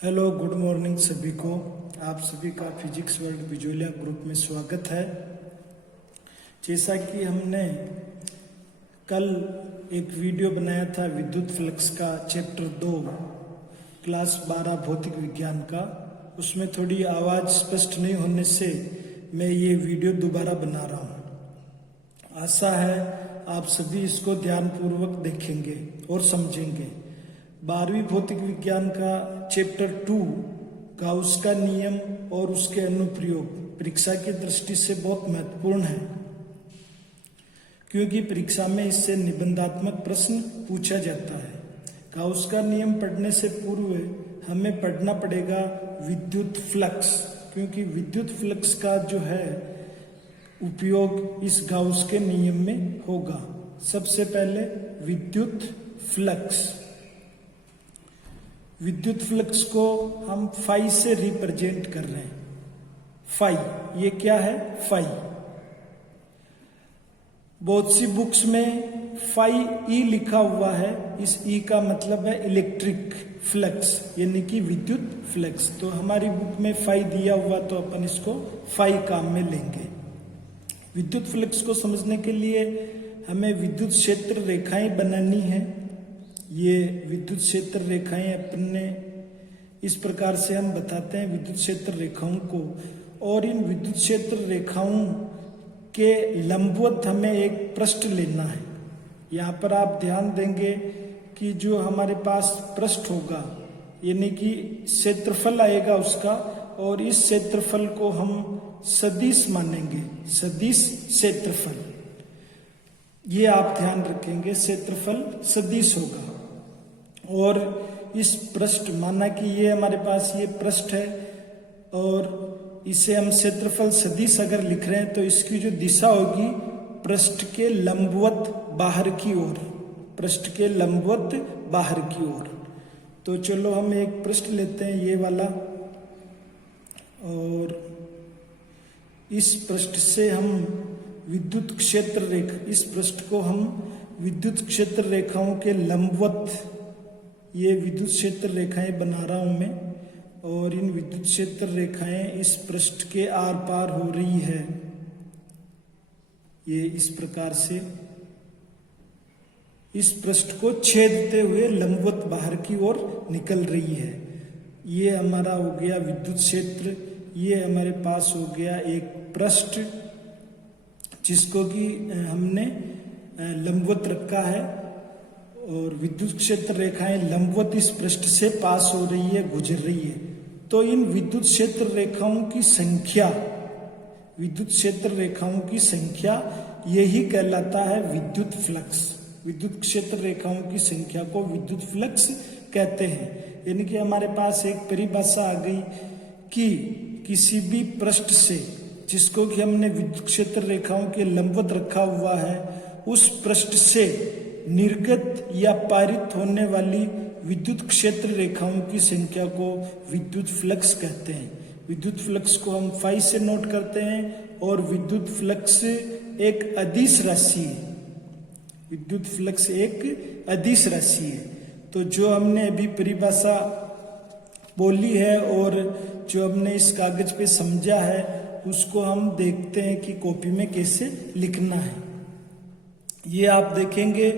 Hello, good morning सभी को। आप सभी का फिजिक्स वर्ल्ड बिजोलिया ग्रुप में स्वागत है। जैसा कि हमने कल एक वीडियो बनाया था विद्युत फ्लक्स का, चैप्टर 2 क्लास 12 भौतिक विज्ञान का, उसमें थोड़ी आवाज़ स्पष्ट नहीं होने से मैं ये वीडियो दोबारा बना रहा हूँ। आशा है आप सभी इसको ध्यानपूर्वक देखेंगे और समझेंगे। 12वीं भौतिक विज्ञान का चैप्टर 2 गाउस का नियम और उसके अनुप्रयोग परीक्षा की दृष्टि से बहुत महत्वपूर्ण है, क्योंकि परीक्षा में इससे निबंधात्मक प्रश्न पूछा जाता है। गाउस का नियम पढ़ने से पूर्व हमें पढ़ना पड़ेगा विद्युत फ्लक्स, क्योंकि विद्युत फ्लक्स का जो है उपयोग इस गाउस के नियम में होगा। सबसे पहले विद्युत फ्लक्स। विद्युत फ्लक्स को हम फाई से रिप्रेजेंट कर रहे हैं। फाई, ये क्या है? फाई। बहुत सी बुक्स में फाई ई लिखा हुआ है। इस ई का मतलब है इलेक्ट्रिक फ्लक्स, यानी कि विद्युत फ्लक्स। तो हमारी बुक में फाई दिया हुआ, तो अपन इसको फाई काम में लेंगे। विद्युत फ्लक्स को समझने के लिए हमें विद्युत क्षेत्र रेखाएं बनानी है। ये विद्युत क्षेत्र रेखाएं अपन ने इस प्रकार से हम बताते हैं विद्युत क्षेत्र रेखाओं को, और इन विद्युत क्षेत्र रेखाओं के लंबवत हमें एक पृष्ठ लेना है। यहाँ पर आप ध्यान देंगे कि जो हमारे पास पृष्ठ होगा, यानी कि क्षेत्रफल आएगा उसका, और इस क्षेत्रफल को हम सदिश मानेंगे, सदिश क्षेत्रफल। ये आप ध्यान रखेंगे, क्षेत्रफल सदिश होगा। और इस पृष्ठ, माना कि ये हमारे पास ये पृष्ठ है और इसे हम क्षेत्रफल सदिश अगर लिख रहे हैं, तो इसकी जो दिशा होगी पृष्ठ के लंबवत बाहर की ओर, पृष्ठ के लंबवत बाहर की ओर। तो चलो हम एक पृष्ठ लेते हैं, ये वाला, और इस पृष्ठ से हम विद्युत क्षेत्र रेखा, इस पृष्ठ को हम विद्युत क्षेत्र रेखाओं के लंबवत, ये विद्युत क्षेत्र रेखाएं बना रहा हूं मैं, और इन विद्युत क्षेत्र रेखाएं इस पृष्ठ के आर पार हो रही है। ये इस प्रकार से इस पृष्ठ को छेदते हुए लंबवत बाहर की ओर निकल रही है। ये हमारा हो गया विद्युत क्षेत्र। ये हमारे पास हो गया एक पृष्ठ जिसको कि हमने लंबवत रखा है, और विद्युत क्षेत्र रेखाएं लंबवत इस पृष्ठ से पास हो रही है, गुजर रही है। तो इन विद्युत क्षेत्र रेखाओं की संख्या, विद्युत क्षेत्र रेखाओं की संख्या, यही कहलाता है विद्युत फ्लक्स। विद्युत क्षेत्र रेखाओं की संख्या को विद्युत फ्लक्स कहते हैं। यानी कि हमारे पास एक परिभाषा आ गई कि किसी भी पृष्ठ से, जिसको कि हमने विद्युत क्षेत्र रेखाओं के लंबवत रखा हुआ है, उस पृष्ठ से निर्गत या पारित होने वाली विद्युत क्षेत्र रेखाओं की संख्या को विद्युत फ्लक्स कहते हैं। विद्युत फ्लक्स को हम फाई से नोट करते हैं, और विद्युत फ्लक्स एक अदिश राशि है। विद्युत फ्लक्स एक अदिश राशि है। तो जो हमने अभी परिभाषा बोली है और जो हमने इस कागज पे समझा है, उसको हम देखते हैं कि कॉपी में कैसे लिखना है। ये आप देखेंगे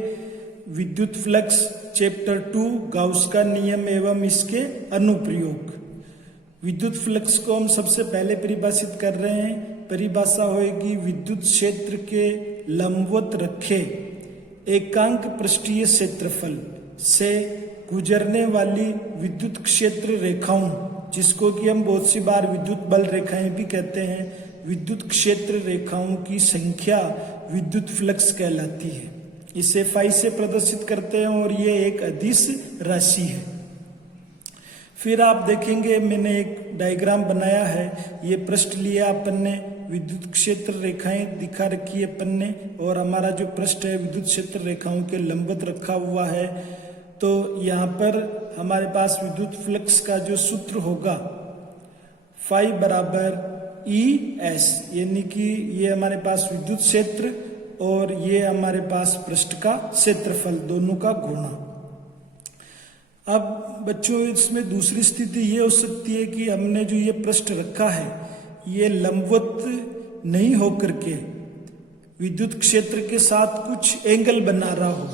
विद्युत फ्लक्स चैप्टर 2 गाउस का नियम एवं इसके अनुप्रयोग। विद्युत फ्लक्स को हम सबसे पहले परिभाषित कर रहे हैं। परिभाषा होगी विद्युत क्षेत्र के लंबवत रखे एकांक पृष्ठीय क्षेत्रफल से गुजरने वाली विद्युत क्षेत्र रेखाओं, जिसको कि हम बहुत सी बार विद्युत बल रेखाएं भी कहते हैं, विद्युत क्षेत्र रेखाओं की संख्या विद्युत फ्लक्स कहलाती है। इसे फाई से प्रदर्शित करते हैं, और ये एक अदिश राशि है। फिर आप देखेंगे मैंने एक डायग्राम बनाया है। ये पृष्ठ लिया अपन ने, विद्युत क्षेत्र रेखाएं दिखा रखी है अपन ने, और हमारा जो पृष्ठ है विद्युत क्षेत्र रेखाओं के लंबवत रखा हुआ है। तो यहाँ पर हमारे पास विद्युत फ्लक्स का जो सूत्र होगा, फाई बराबर ई एस, यानी कि ये हमारे पास विद्युत क्षेत्र और ये हमारे पास पृष्ठ का क्षेत्रफल, दोनों का गुणा। अब बच्चों इसमें दूसरी स्थिति ये हो सकती है कि हमने जो ये पृष्ठ रखा है ये लंबवत नहीं होकर के विद्युत क्षेत्र के साथ कुछ एंगल बना रहा हो,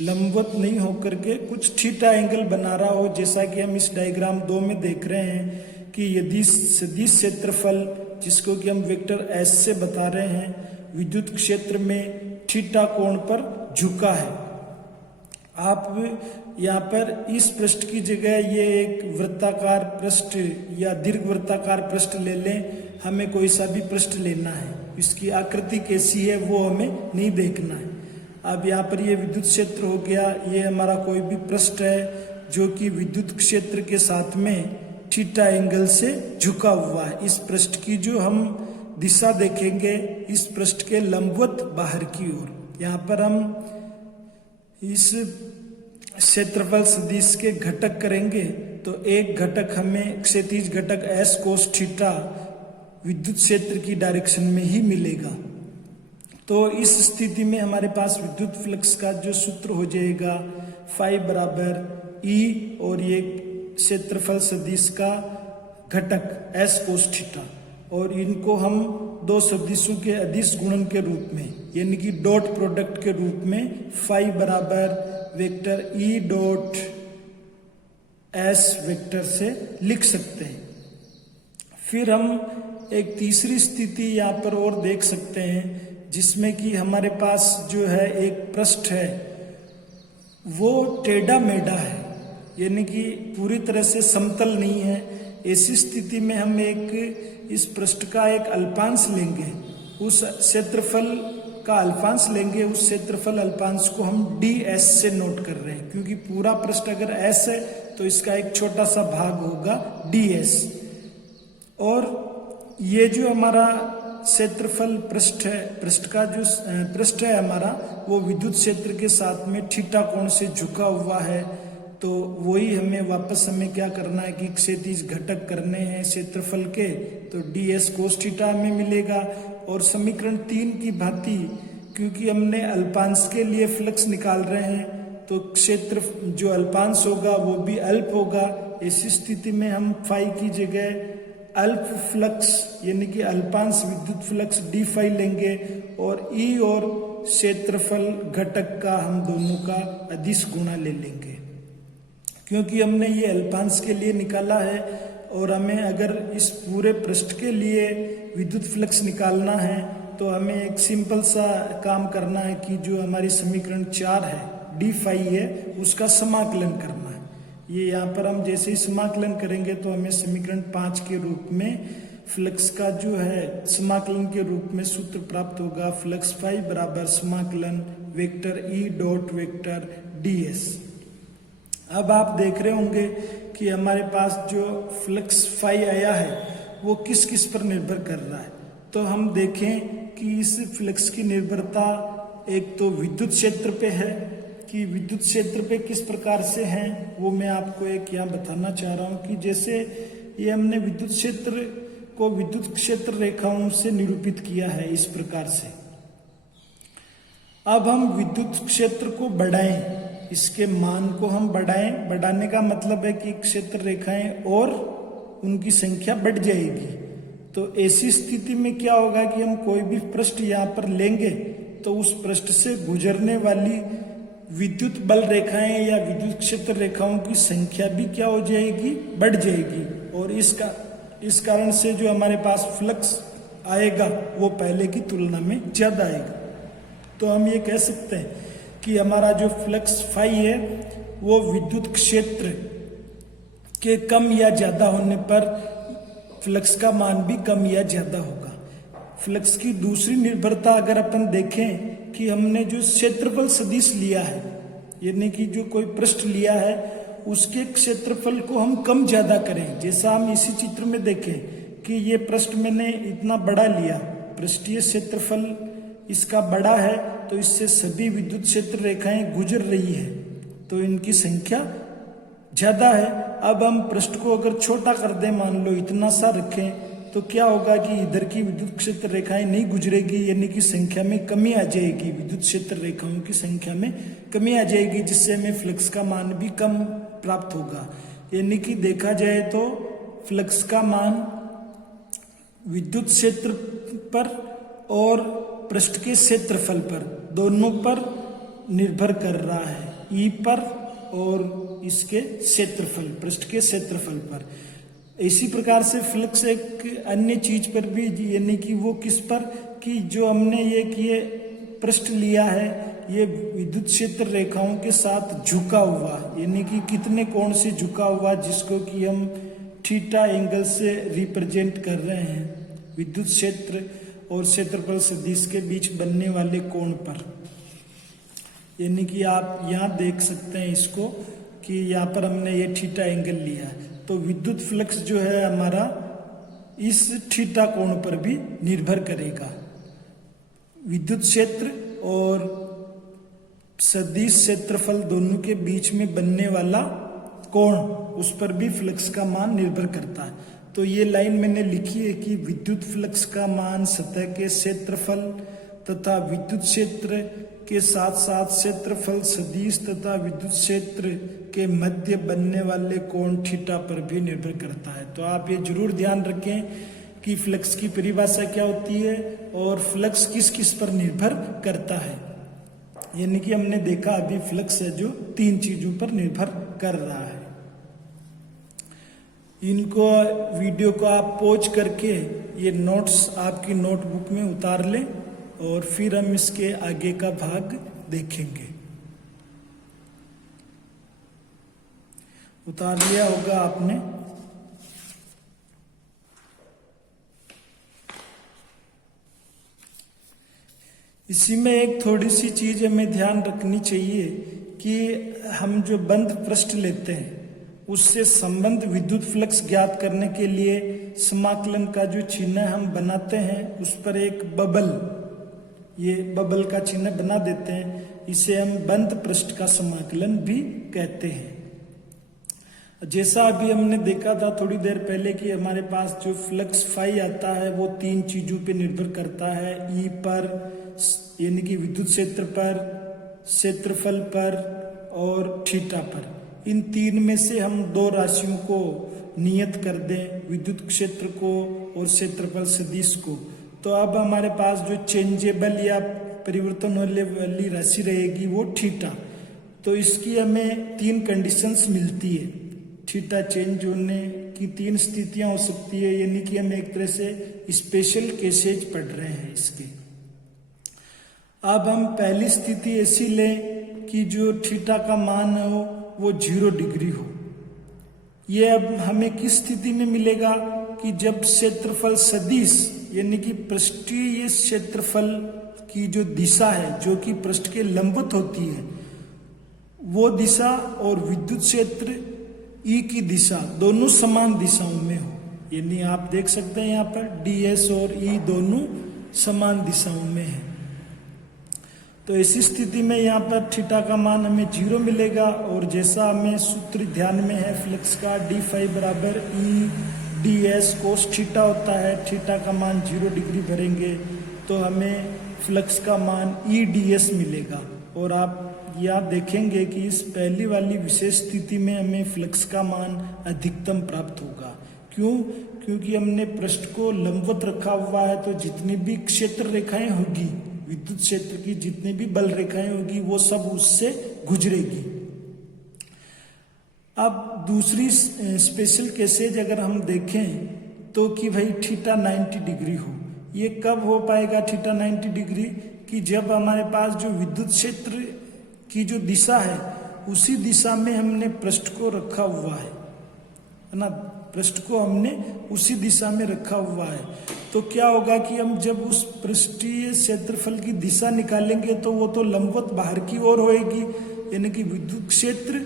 लंबवत नहीं होकर के कुछ थीटा एंगल बना रहा हो, जैसा कि हम इस डायग्राम 2 में देख रहे हैं कि यदि सदिश क्षेत्रफल जिसको कि हम वेक्टर एस से बता रहे हैं विद्युत क्षेत्र में थीटा कोण पर झुका है। आप यहाँ पर इस पृष्ठ की जगह ये एक वृत्ताकार पृष्ठ या दीर्घवृत्ताकार पृष्ठ ले लें, हमें कोई सा भी पृष्ठ लेना है, इसकी आकृति कैसी है वो हमें नहीं देखना है। अब यहाँ पर ये विद्युत क्षेत्र हो गया, ये हमारा कोई भी पृष्ठ है जो कि विद्युत क्षेत्र के साथ में थीटा एंगल से झुका हुआ है। इस पृष्ठ की जो हम दिशा देखेंगे इस पृष्ठ के लंबवत बाहर की ओर। यहाँ पर हम इस क्षेत्रफल सदिश के घटक करेंगे तो एक घटक हमें क्षैतिज घटक एस कोस थीटा विद्युत क्षेत्र की डायरेक्शन में ही मिलेगा। तो इस स्थिति में हमारे पास विद्युत फ्लक्स का जो सूत्र हो जाएगा फाई बराबर ई और ये क्षेत्रफल सदिश का घटक एस कोस थीटा, और इनको हम दो सदिशों के अदिश गुणन के रूप में यानी कि डॉट प्रोडक्ट के रूप में फाई बराबर vector E dot S vector से लिख सकते हैं। फिर हम एक तीसरी स्थिति यहाँ पर और देख सकते हैं जिसमें कि हमारे पास जो है एक पृष्ठ है वो टेढ़ा मेढ़ा है, यानी कि पूरी तरह से समतल नहीं है। ऐसी स्थिति में हम एक इस पृष्ठ का एक अल्पांश लेंगे, उस क्षेत्रफल का अल्पांश लेंगे, उस क्षेत्रफल अल्पांश को हम ds से नोट कर रहे हैं क्योंकि पूरा पृष्ठ अगर s है तो इसका एक छोटा सा भाग होगा ds। और ये जो हमारा क्षेत्रफल पृष्ठ है, पृष्ठ का जो पृष्ठ है हमारा वो विद्युत क्षेत्र के साथ में थीटा कोण से झुका हुआ है। तो वही हमें क्या करना है कि क्षैतिज घटक करने हैं क्षेत्रफल के, तो ds कोस थीटा हमें मिलेगा। और समीकरण 3 की भांति क्योंकि हमने अल्पांश के लिए फ्लक्स निकाल रहे हैं तो क्षेत्र जो अल्पांश होगा वो भी अल्प होगा। ऐसी स्थिति में हम फाई की जगह अल्प फ्लक्स यानी कि अल्पांश विद्युत फ्लक्स डी फाई लेंगे और ई और क्षेत्रफल घटक का हम दोनों का अदिश गुणा ले लेंगे क्योंकि हमने ये अल्पांश के लिए निकाला है। और हमें अगर इस पूरे पृष्ठ के लिए विद्युत फ्लक्स निकालना है तो हमें एक सिंपल सा काम करना है कि जो हमारी समीकरण 4 है डी फाई है उसका समाकलन करना है। ये यहाँ पर हम जैसे ही समाकलन करेंगे तो हमें समीकरण 5 के रूप में फ्लक्स का जो है समाकलन के रूप में सूत्र प्राप्त होगा, फ्लक्स फाई बराबर समाकलन vector E dot vector ds। अब आप देख रहे होंगे कि हमारे पास जो फ्लक्स फाई आया है वो किस किस पर निर्भर कर रहा है। तो हम देखें कि इस फ्लक्स की निर्भरता एक तो विद्युत क्षेत्र पे है कि विद्युत क्षेत्र पे किस प्रकार से है वो मैं आपको एक यहाँ बताना चाह रहा हूँ कि जैसे ये हमने विद्युत क्षेत्र को विद्युत क्षेत्र रेखाओं से निरूपित किया है इस प्रकार से। अब हम विद्युत क्षेत्र को बढ़ाएं, इसके मान को हम बढ़ाएं, बढ़ाने का मतलब है कि क्षेत्र रेखाएं और उनकी संख्या बढ़ जाएगी। तो ऐसी स्थिति में क्या होगा कि हम कोई भी पृष्ठ यहाँ पर लेंगे तो उस पृष्ठ से गुजरने वाली विद्युत बल रेखाएं या विद्युत क्षेत्र रेखाओं की संख्या भी क्या हो जाएगी, बढ़ जाएगी। और इस कारण से जो हमारे पास फ्लक्स आएगा वो पहले की तुलना में ज्यादा आएगा। तो हम ये कह सकते हैं कि हमारा जो फ्लक्स फाई है वो विद्युत क्षेत्र के कम या ज्यादा होने पर फ्लक्स का मान भी कम या ज्यादा होगा। फ्लक्स की दूसरी निर्भरता अगर अपन देखें कि हमने जो क्षेत्रफल सदिश लिया है यानी कि जो कोई पृष्ठ लिया है उसके क्षेत्रफल को हम कम ज्यादा करें, जैसा हम इसी चित्र में देखें कि ये पृष्ठ मैंने इतना बड़ा लिया, पृष्ठीय क्षेत्रफल इसका बड़ा है तो इससे सभी विद्युत क्षेत्र रेखाएं गुजर रही है तो इनकी संख्या ज्यादा है। अब हम पृष्ठ को अगर छोटा कर दें, मान लो इतना सा रखें तो क्या होगा कि इधर की विद्युत क्षेत्र रेखाएं नहीं गुजरेगी, यानी कि संख्या में कमी आ जाएगी, विद्युत क्षेत्र रेखाओं की संख्या में कमी आ जाएगी, जिससे हमें फ्लक्स का मान भी कम प्राप्त होगा। यानी कि देखा जाए तो फ्लक्स का मान विद्युत क्षेत्र पर और पृष्ठ के क्षेत्रफल पर दोनों पर निर्भर कर रहा है, ई पर और इसके क्षेत्रफल, पृष्ठ के क्षेत्रफल पर। इसी प्रकार से फ्लक्स एक अन्य चीज पर भी, यानी कि वो किस पर, कि जो हमने ये पृष्ठ लिया है ये विद्युत क्षेत्र रेखाओं के साथ झुका हुआ, यानी कि कितने कोण से झुका हुआ, जिसको कि हम थीटा एंगल से रिप्रेजेंट कर रहे हैं, विद्युत क्षेत्र और क्षेत्रफल सदिश के बीच बनने वाले कोण पर। यानी कि आप यहाँ देख सकते हैं इसको कि यहाँ पर हमने ये थीटा एंगल लिया, तो विद्युत फ्लक्स जो है हमारा इस थीटा कोण पर भी निर्भर करेगा। विद्युत क्षेत्र और सदिश क्षेत्रफल दोनों के बीच में बनने वाला कोण, उस पर भी फ्लक्स का मान निर्भर करता है। तो ये लाइन मैंने लिखी है कि विद्युत फ्लक्स का मान सतह के क्षेत्रफल तथा विद्युत क्षेत्र के साथ साथ क्षेत्रफल सदिश तथा विद्युत क्षेत्र के मध्य बनने वाले कोण थीटा पर भी निर्भर करता है। तो आप ये जरूर ध्यान रखें कि फ्लक्स की परिभाषा क्या होती है और फ्लक्स किस किस पर निर्भर करता है। यानी कि हमने देखा अभी फ्लक्स है जो 3 चीजों पर निर्भर कर रहा है। इनको वीडियो को आप पॉज करके ये नोट्स आपकी नोटबुक में उतार लें और फिर हम इसके आगे का भाग देखेंगे। उतार लिया होगा आपने। इसी में एक थोड़ी सी चीज हमें ध्यान रखनी चाहिए कि हम जो बंद पृष्ठ लेते हैं उससे संबंध विद्युत फ्लक्स ज्ञात करने के लिए समाकलन का जो चिन्ह हम बनाते हैं उस पर एक बबल, ये बबल का चिन्ह बना देते हैं। इसे हम बंद पृष्ठ का समाकलन भी कहते हैं। जैसा अभी हमने देखा था थोड़ी देर पहले कि हमारे पास जो फ्लक्स फाई आता है वो 3 चीजों पे निर्भर करता है, ई पर यानी कि विद्युत क्षेत्र पर, क्षेत्रफल पर और थीटा पर। इन 3 में से हम 2 राशियों को नियत कर दें, विद्युत क्षेत्र को और क्षेत्रफल सदिश को, तो अब हमारे पास जो चेंजेबल या परिवर्तन होने वाली राशि रहेगी वो थीटा। तो इसकी हमें 3 कंडीशंस मिलती है। थीटा चेंज होने की 3 स्थितियां हो सकती है, यानी कि हम एक तरह से स्पेशल केसेज पढ़ रहे हैं इसके। अब हम पहली स्थिति ऐसी लें कि जो थीटा का मान हो वो 0 डिग्री हो। ये अब हमें किस स्थिति में मिलेगा कि जब क्षेत्रफल सदिश यानी कि पृष्ठीय क्षेत्रफल की जो दिशा है जो कि पृष्ठ के लंबवत होती है वो दिशा और विद्युत क्षेत्र ई की दिशा दोनों समान दिशाओं में हो। यानी आप देख सकते हैं यहाँ पर ds और ई दोनों समान दिशाओं में है। तो ऐसी स्थिति में यहाँ पर थीटा का मान हमें 0 मिलेगा और जैसा हमें सूत्र ध्यान में है फ्लक्स का डी फाई बराबर ई ds कोस थीटा होता है। थीटा का मान 0 डिग्री भरेंगे तो हमें फ्लक्स का मान ई ds मिलेगा। और आप यहाँ देखेंगे कि इस पहली वाली विशेष स्थिति में हमें फ्लक्स का मान अधिकतम प्राप्त होगा। क्यों? क्योंकि हमने पृष्ठ को लंबवत रखा हुआ है, तो जितनी भी क्षेत्र रेखाएं होगी, विद्युत क्षेत्र की जितनी भी बल रेखाएं होगी वो सब उससे गुजरेगी। अब दूसरी स्पेशल केसेज अगर हम देखें तो कि भाई थीटा 90 डिग्री हो। ये कब हो पाएगा थीटा 90 डिग्री? कि जब हमारे पास जो विद्युत क्षेत्र की जो दिशा है उसी दिशा में हमने पृष्ठ को रखा हुआ है ना, पृष्ठ को हमने उसी दिशा में रखा हुआ है। तो क्या होगा कि हम जब उस पृष्ठीय क्षेत्रफल की दिशा निकालेंगे तो वो तो लंबवत बाहर की ओर होएगी, यानी कि विद्युत क्षेत्र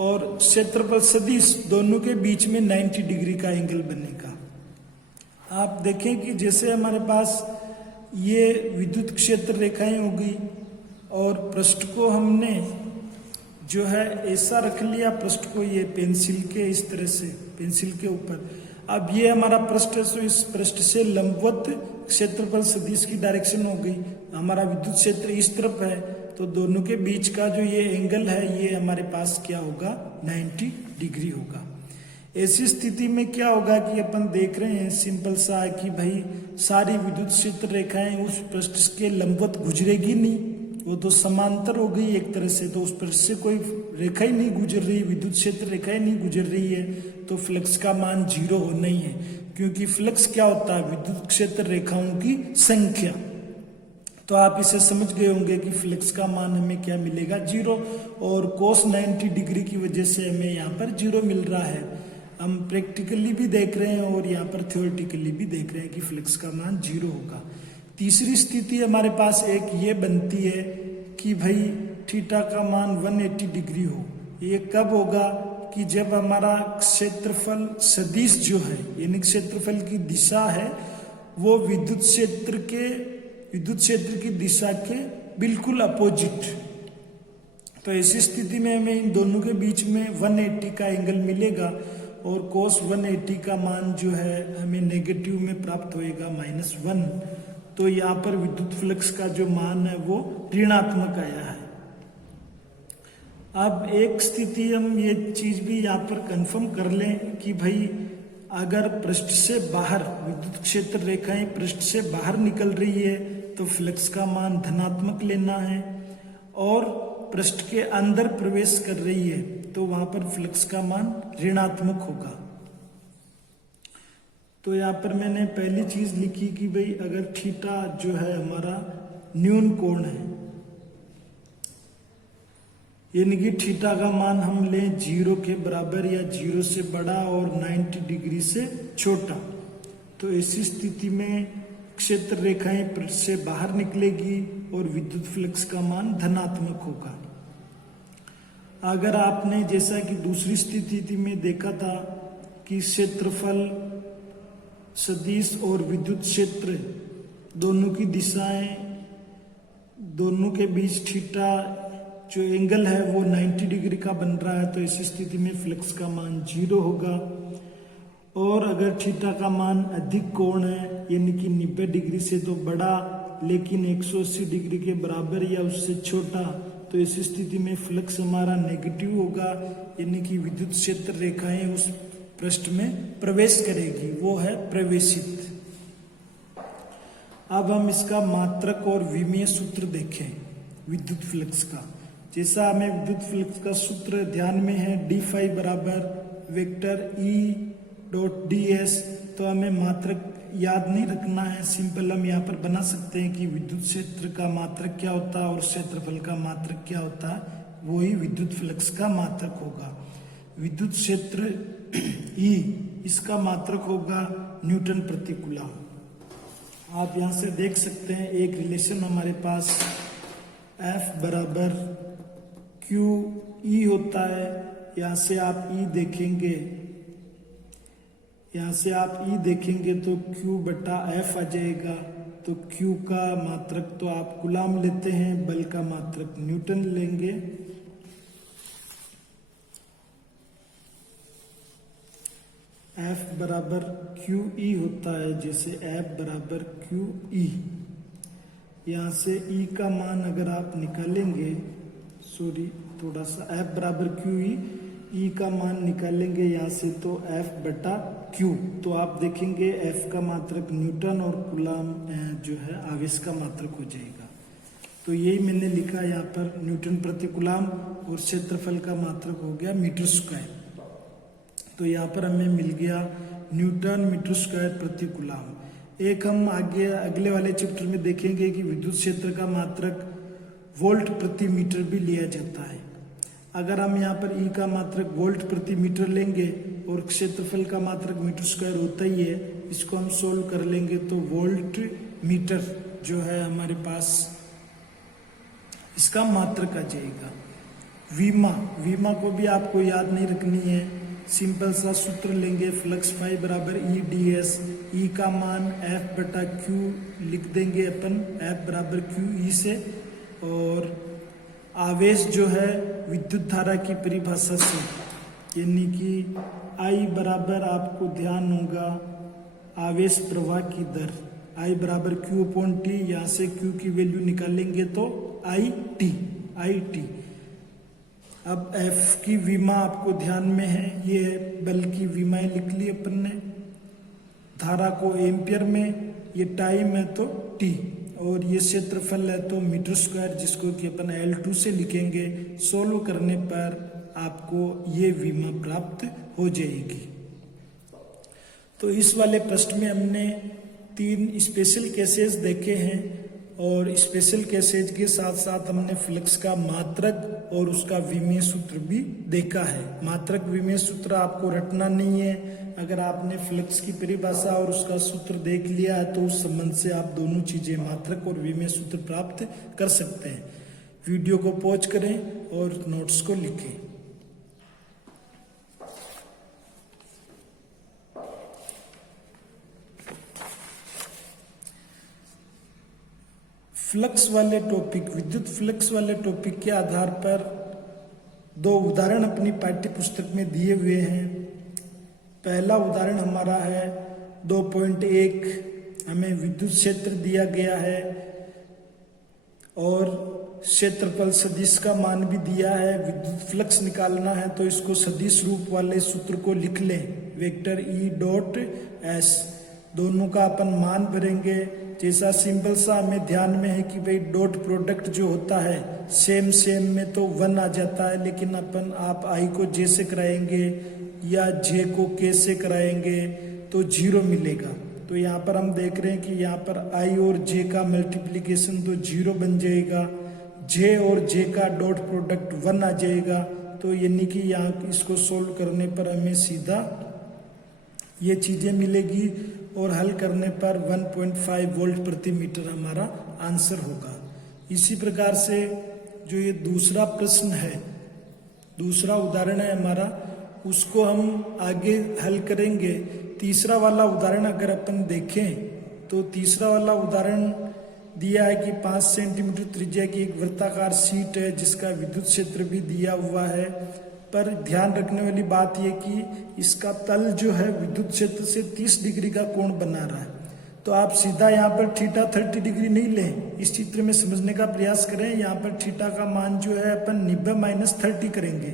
और क्षेत्रफल सदिश दोनों के बीच में 90 डिग्री का एंगल बनेगा। आप देखें कि जैसे हमारे पास ये विद्युत क्षेत्र रेखाएं होगी और पृष्ठ को हमने जो है ऐसा रख लिया, पृष्ठ को ये पेंसिल के इस तरह से पेंसिल के ऊपर। अब ये हमारा पृष्ठ है, तो इस पृष्ठ से लंबवत क्षेत्रफल सदिश की डायरेक्शन हो गई। हमारा विद्युत क्षेत्र इस तरफ है, तो दोनों के बीच का जो ये एंगल है ये हमारे पास क्या होगा, 90 डिग्री होगा। ऐसी स्थिति में क्या होगा कि अपन देख रहे हैं सिंपल सा है कि भाई सारी विद्युत क्षेत्र रेखाएं उस पृष्ठ के लंबवत गुजरेगी नहीं, वो तो समांतर हो गई एक तरह से, तो उस पृष्ठ से कोई रेखा ही नहीं गुजर रही, विद्युत क्षेत्र रेखाएं नहीं गुजर रही है, तो फ्लक्स का मान 0 होना ही है, क्योंकि फ्लक्स क्या होता है, विद्युत क्षेत्र रेखाओं की संख्या। तो आप इसे समझ गए होंगे कि फ्लक्स का मान हमें क्या मिलेगा, 0, और कोस 90 डिग्री की वजह से हमें यहाँ पर 0 मिल रहा है। हम प्रैक्टिकली भी देख रहे हैं और यहाँ पर थ्योरेटिकली भी देख रहे हैं कि फ्लक्स का मान 0 होगा। तीसरी स्थिति हमारे पास एक ये बनती है कि भाई थीटा का मान 180 डिग्री हो। ये कब होगा कि जब हमारा क्षेत्रफल सदिश जो है, यानी क्षेत्रफल की दिशा है वो विद्युत क्षेत्र की दिशा के बिल्कुल अपोजिट। तो ऐसी स्थिति में हमें इन दोनों के बीच में 180 का एंगल मिलेगा और cos 180 का मान जो है हमें नेगेटिव में प्राप्त होएगा -1। तो यहाँ पर विद्युत फ्लक्स का जो मान है वो ऋणात्मक आया है। अब एक स्थिति हम ये चीज भी यहाँ पर कंफर्म कर लें कि भाई अगर पृष्ठ से बाहर विद्युत क्षेत्र रेखाएं पृष्ठ से बाहर निकल रही है तो फ्लक्स का मान धनात्मक लेना है, और पृष्ठ के अंदर प्रवेश कर रही है तो वहां पर फ्लक्स का मान ऋणात्मक होगा। तो यहाँ पर मैंने पहली चीज लिखी कि भाई अगर थीटा जो है हमारा न्यून कोण है, यानी कि थीटा का मान हम लें 0 के बराबर या 0 से बड़ा और 90 डिग्री से छोटा, तो ऐसी स्थिति में क्षेत्र रेखाएं पृष्ठ से बाहर निकलेगी और विद्युत फ्लक्स का मान धनात्मक होगा। अगर आपने जैसा कि दूसरी स्थिति में देखा था कि क्षेत्रफल सदिश और विद्युत क्षेत्र दोनों की दिशाएं, दोनों के बीच थीटा जो एंगल है वो 90 डिग्री का बन रहा है, तो इस स्थिति में फ्लक्स का मान 0 होगा। और अगर थीटा का मान अधिक कोण है, यानी कि 90 डिग्री से तो बड़ा लेकिन 180 डिग्री के बराबर या उससे छोटा, तो इस स्थिति में फ्लक्स हमारा नेगेटिव होगा, यानी कि विद्युत क्षेत्र रेखाएं उस पृष्ठ में प्रवेश करेगी, वो है प्रवेशित। अब हम इसका मात्रक और विमीय सूत्र देखें विद्युत फ्लक्स का। जैसा हमें विद्युत फ्लक्स का सूत्र ध्यान में है, d फाई बराबर वेक्टर E.ds, तो हमें मात्रक याद नहीं रखना है, सिंपल हम यहाँ पर बना सकते हैं कि विद्युत क्षेत्र का मात्रक क्या होता है और क्षेत्रफल का मात्रक क्या होता है, वही विद्युत फ्लक्स का मात्रक होगा। विद्युत क्षेत्र E, इसका मात्रक होगा न्यूटन प्रति कूलम। आप यहाँ से देख सकते हैं एक रिलेशन हमारे पास F बराबर QE होता है। यहाँ से आप E देखेंगे, यहाँ से आप E देखेंगे तो Q बटा F आ जाएगा। तो Q का मात्रक तो आप कूलम लेते हैं, बल का मात्रक न्यूटन लेंगे। F बराबर QE होता है, जैसे F बराबर QE। यहाँ से E का मान अगर आप निकालेंगे, थोड़ा सा F बराबर QE, E का मान निकालेंगे यहाँ से तो F बटा Q, तो आप देखेंगे F का मात्रक न्यूटन और कूलम जो है आवेश का मात्रक हो जाएगा। तो यही मैंने लिखा यहाँ पर न्यूटन प्रति कूलम, और क्षेत्रफल का मात्रक हो गया मीटर स्क्वायर। तो यहाँ पर हमें मिल गया न्यूटन मीटर स्क्वायर प्रति कूलम। एक हम आगे अगले वाले चैप्टर में देखेंगे कि विद्युत क्षेत्र का मात्रक वोल्ट प्रति मीटर भी लिया जाता है। अगर हम यहाँ पर E का मात्रक वोल्ट प्रति मीटर लेंगे और क्षेत्रफल का मात्रक मीटर स्क्वायर होता ही है, इसको हम सोल्व कर लेंगे तो वोल्ट मीटर जो है हमारे पास इसका मात्रक आ जाएगा। वीमा को भी आपको याद नहीं रखनी है, सिंपल सा सूत्र लेंगे, फ्लक्स फाई बराबर E.ds। E का मान F बटा Q लिख देंगे अपन, F बराबर QE से, और आवेश जो है विद्युत धारा की परिभाषा से यानी कि I बराबर आपको ध्यान होगा आवेश प्रवाह की दर, I बराबर Q/T, यहाँ से Q की वैल्यू निकालेंगे तो IT। अब F की विमा आपको ध्यान में है, ये बल की विमाएं लिख ली अपन ने, धारा को एम्पियर में, ये टाइम है तो T, और ये क्षेत्रफल है तो मीटर स्क्वायर, जिसको कि अपन L2 से लिखेंगे। सोल्व करने पर आपको ये विमा प्राप्त हो जाएगी। तो इस वाले प्रश्न में हमने 3 स्पेशल केसेस देखे हैं, और स्पेशल केसेज के साथ साथ हमने फ्लक्स का मात्रक और उसका विमेय सूत्र भी देखा है। मात्रक विमेय सूत्र आपको रटना नहीं है, अगर आपने फ्लक्स की परिभाषा और उसका सूत्र देख लिया है तो उस संबंध से आप दोनों चीजें मात्रक और विमेय सूत्र प्राप्त कर सकते हैं। वीडियो को पॉज करें और नोट्स को लिखें। फ्लक्स वाले टॉपिक, विद्युत फ्लक्स वाले टॉपिक के आधार पर 2 उदाहरण अपनी पाठ्य पुस्तक में दिए हुए हैं। पहला उदाहरण हमारा है 2.1, हमें विद्युत क्षेत्र दिया गया है और क्षेत्रफल सदिश का मान भी दिया है। विद्युत फ्लक्स निकालना है तो इसको सदिश रूप वाले सूत्र को लिख लें, वेक्टर E.S। दोनों का अपन मान भरेंगे। जैसा सिंपल सा हमें ध्यान में है कि भाई डॉट प्रोडक्ट जो होता है सेम में तो 1 आ जाता है, लेकिन अपन आप I को J से कराएंगे या J को K से कराएंगे तो 0 मिलेगा। तो यहाँ पर हम देख रहे हैं कि यहाँ पर I और J का मल्टीप्लिकेशन तो 0 बन जाएगा, J और J का डॉट प्रोडक्ट 1 आ जाएगा। तो यानी कि यहाँ इसको सोल्व करने पर हमें सीधा ये चीजें मिलेगी और हल करने पर 1.5 वोल्ट प्रति मीटर हमारा आंसर होगा। इसी प्रकार से जो ये दूसरा प्रश्न है, दूसरा उदाहरण है हमारा, उसको हम आगे हल करेंगे। तीसरा वाला उदाहरण अगर अपन देखें तो तीसरा वाला उदाहरण दिया है कि 5 सेंटीमीटर त्रिज्या की एक वृत्ताकार शीट है जिसका विद्युत क्षेत्र भी दिया हुआ है, पर ध्यान रखने वाली बात यह कि इसका तल जो है विद्युत क्षेत्र से 30 डिग्री का कोण बना रहा है। तो आप सीधा यहाँ पर थीटा 30 डिग्री नहीं लें, इस चित्र में समझने का प्रयास करें। यहाँ पर थीटा का मान जो है अपन 90 - 30 करेंगे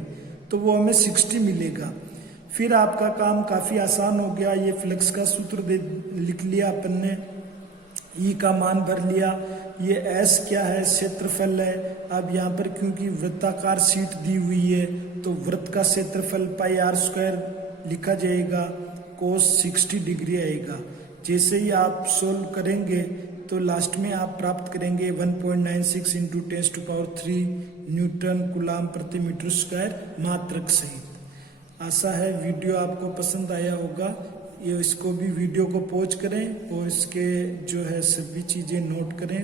तो वो हमें 60 मिलेगा। फिर आपका काम काफी आसान हो गया। ये फ्लक्स का सूत्र लिख लिया अपन ने, ई का मान भर लिया, ये एस क्या है, क्षेत्रफल है। अब यहाँ पर क्योंकि वृत्ताकार शीट दी हुई है तो वृत्त का क्षेत्रफल πr² लिखा जाएगा, कोस 60 डिग्री आएगा। जैसे ही आप सोल्व करेंगे तो लास्ट में आप प्राप्त करेंगे 1.96 × 10⁻³ न्यूटन कूलाम प्रति मीटर स्क्वायर मात्रक सहित। आशा है वीडियो आपको पसंद आया होगा। ये इसको भी वीडियो को पॉज करें और इसके जो है सभी चीज़ें नोट करें।